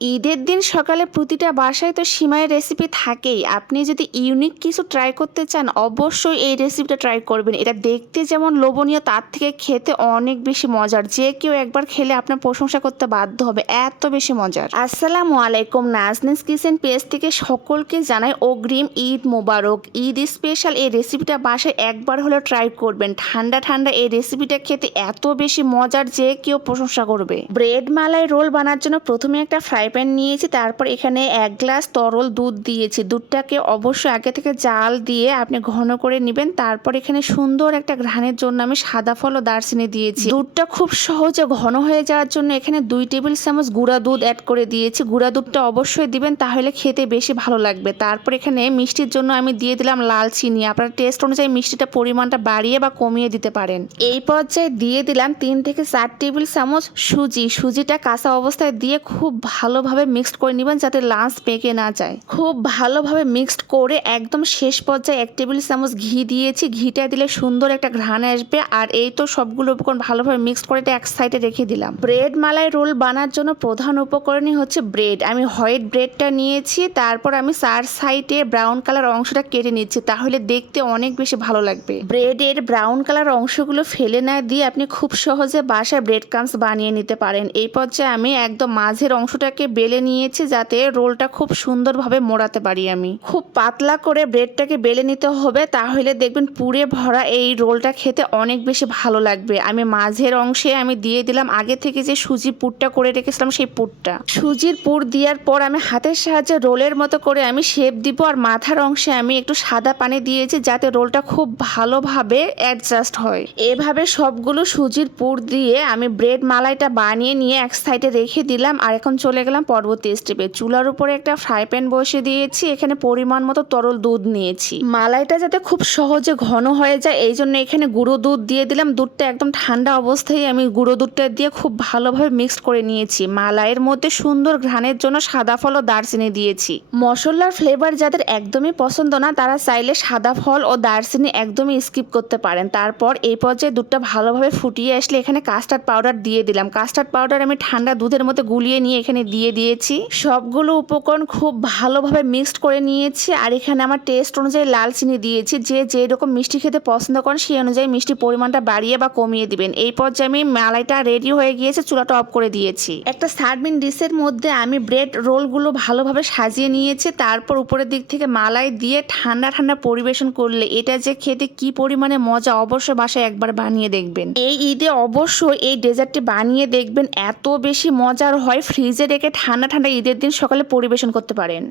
ঈদের দিন সকালে প্রতিটা বাসায় তো সিমাইয়ের রেসিপি থাকেই। আপনি যদি ইউনিক কিছু ট্রাই করতে চান অবশ্যই এই রেসিপিটা ট্রাই করবেন। এটা দেখতে যেমন লোভনীয় তার থেকে খেতে অনেক বেশি মজার। যে কেউ একবার খেলে আপনার প্রশংসা করতে বাধ্য হবে, এত বেশি মজার। আসসালামু আলাইকুম, নাজনীস কিচেন পেজ থেকে সকলকে জানাই অগ্রিম ঈদ মোবারক। ঈদ স্পেশাল এই রেসিপিটা বাসায় একবার হলেও ট্রাই করবেন। ঠান্ডা ঠান্ডা এই রেসিপিটা খেতে এত বেশি মজার যে কেউ প্রশংসা করবে। ব্রেড মালাই রোল বানার জন্য প্রথমে একটা ফ্রাই প্যান নিয়েছি, তারপর এখানে 1 গ্লাস তরল দুধ দিয়েছি। দুধটাকে অবশ্যই আগে থেকে জাল দিয়ে আপনি ঘন করে নেবেন। তারপর এখানে সুন্দর একটা ঘ্রাণের জন্য আমি সাদা ফল ও দারচিনি দিয়েছি। দুধটা খুব সহজে ঘন হয়ে যাওয়ার জন্য এখানে 2 টেবিল চামচ গুঁড়া দুধ অ্যাড করে দিয়েছি। গুঁড়া দুধটা অবশ্যই দিবেন, তাহলে খেতে বেশি ভালো লাগবে। তারপর এখানে মিষ্টির জন্য আমি দিয়ে দিলাম লাল চিনি। আপনার টেস্ট অনুযায়ী মিষ্টিটা পরিমাণটা বাড়িয়ে বা কমিয়ে দিতে পারেন। এই পর্যায়ে দিয়ে দিলাম 3 থেকে 4 টেবিল চামচ সুজি। সুজিটা কাঁচা অবস্থায় দিয়ে খুব ভালোভাবে মিক্সড করে নেবেন যাতে লাঞ্চ পেকে না যায়। খুব ভালোভাবে মিক্সড করে একদম শেষ পর্যায়ে 1 টেবিল চামচ ঘি দিয়েছি। ঘিটা দিলে সুন্দর একটা ঘ্রাণ আসবে। আর এই তো সবগুলো উপকরণ ভালোভাবে মিক্সড করে এক সাইডে রেখে দিলাম। ব্রেড মালাই রোল বানার জন্য প্রধান উপকরণই হচ্ছে ব্রেড। আমি হোয়াইট ব্রেডটা নিয়েছি, তারপর আমি 4 সাইডে ব্রাউন কালার অংশটা কেটে নিচ্ছি, তাহলে দেখতে অনেক বেশি ভালো লাগবে। ব্রেডের ব্রাউন কালার অংশগুলো ফেলে না দিয়ে আপনি খুব সহজে বাসায় ব্রেড ক্রাম্বস বানিয়ে নিতে পারেন। এই পর্যায়ে আমি একদম মাঝের অংশটাকে বেলে নিয়েছি যাতে রোলটা খুব সুন্দরভাবে মোড়াতে পারি। আমি খুব পাতলা করে ব্রেডটাকে বেলে নিতে হবে, তাহলে দেখবেন পুরে ভরা এই রোলটা খেতে অনেক বেশি ভালো লাগবে। আমি মাঝের অংশে আমি দিয়ে দিলাম আগে থেকে যে সুজি পুরটা করে রেখেছিলাম সেই পুরটা। সুজির পুর দেওয়ার পর আমি হাতের সাহায্যে রোলের মতো করে আমি শেপ দিব। আর মাথার অংশে আমি একটু সাদা পানি দিয়েছি যাতে রোলটা খুব ভালোভাবে অ্যাডজাস্ট হয়। এভাবে সবগুলো সুজির পুর দিয়ে আমি ব্রেড মালাইটা বানিয়ে নিয়ে এক সাইডে রেখে দিলাম। আর এখন চলে গেলাম পরবর্তী স্টেপে। চুলার উপরে একটা ফ্রাই প্যান বসিয়ে দিয়েছি। এখানে পরিমাণ মতো তরল দুধ নিয়েছি। মালাইটা যাতে খুব সহজে ঘন হয়ে যায় এই জন্য এখানে গুঁড়ো দুধ দিয়ে দিলাম। দুধটা একদম ঠান্ডা অবস্থায় আমি গুঁড়ো দুধটা দিয়ে খুব ভালোভাবে মিক্সড করে নিয়েছি। মালাইয়ের মধ্যে সুন্দর ঘ্রাণের জন্য সাদা ফল ও দারচিনি দিয়েছি। মশলার ফ্লেভার যাদের একদমই পছন্দ না তারা চাইলে সাদা ফল ও দারচিনি একদমই স্কিপ করতে পারেন। তারপর এই পর্যায়ে দুধটা ভালোভাবে ফুটিয়ে আসলে এখানে কাস্টার্ড পাউডার দিয়ে দিলাম। কাস্টার্ড পাউডার আমি ঠান্ডা দুধের মধ্যে গুলিয়ে নিয়ে এখানে দিয়ে দিয়েছি। সবগুলো উপকরণ খুব ভালোভাবে মিক্সড করে নিয়েছি। আর এখানে আমার টেস্ট অনুযায়ী লাল চিনি দিয়েছি। যে যেরকম মিষ্টি খেতে পছন্দ করেন সেই অনুযায়ী মিষ্টির পরিমাণটা বাড়িয়ে বা কমিয়ে দিবেন। এই পর্যায়ে আমি মালাইটা রেডি হয়ে গিয়েছে, চুলাটা অফ করে দিয়েছি। একটা সার্ভিং ডিশের মধ্যে আমি ব্রেড রোলগুলো ভালোভাবে সাজিয়ে নিয়েছি। তারপর উপরের দিক থেকে মালাই দিয়ে ঠান্ডা ঠান্ডা পরিবেশন করলে এটা যে খেতে কি পরিমাণে মজা, অবশ্যই বাসায় একবার বানিয়ে দেখবেন। এই ঈদে অবশ্যই এই ডেজার্টটি বানিয়ে দেখবেন, এত বেশি মজার হয়। ফ্রিজে রেখে ঠান্ডা ঠান্ডা ঈদের দিন সকালে পরিবেশন করতে পারেন।